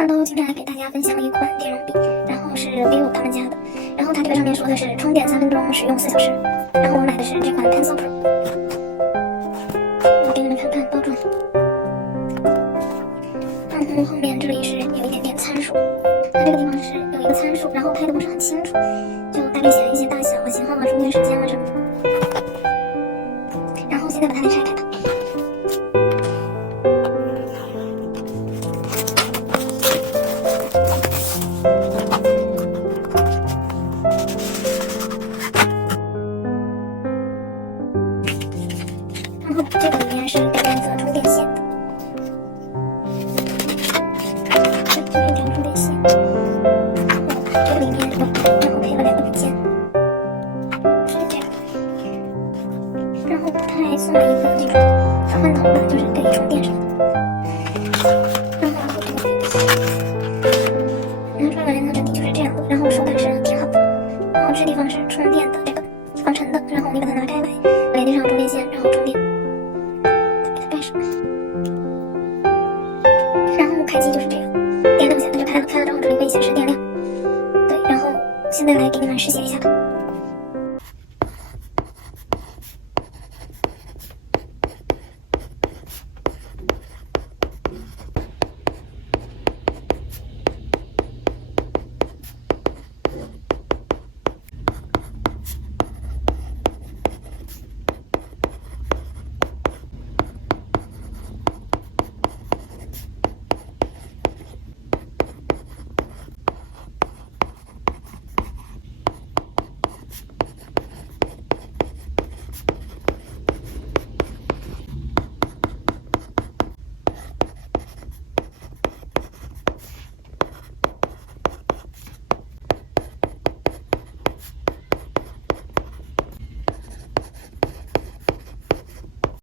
上周今天来给大家分享一款电容笔，然后是 vivo 他们家的，然后它这个上面说的是充电3分钟，使用4小时，然后我买的是这款 Pencil Pro。我给你们看看包装，然后后面这里是有一点点参数，它这个地方是有一个参数，然后拍的不是很清楚，就大概写了一些大小、型号啊、充电时间啊什么的。然后现在把它来拆开吧。然后这个里面是带一个充电线的，这是一条充电线，然后这个里面有，然后配了2个笔尖，是这样。然后它还送了一个这种转换头吧，就是可以充电什么的。然后拿出来呢，整体就是这样的，然后手感是挺好的。然后这地方是充电的这个防尘的，然后你把它拿开来，连接上充电线，然后充电。然后开机就是这样，电6下它就开了，开了之后这里会显示电量。对，然后现在来给你们实写一下吧。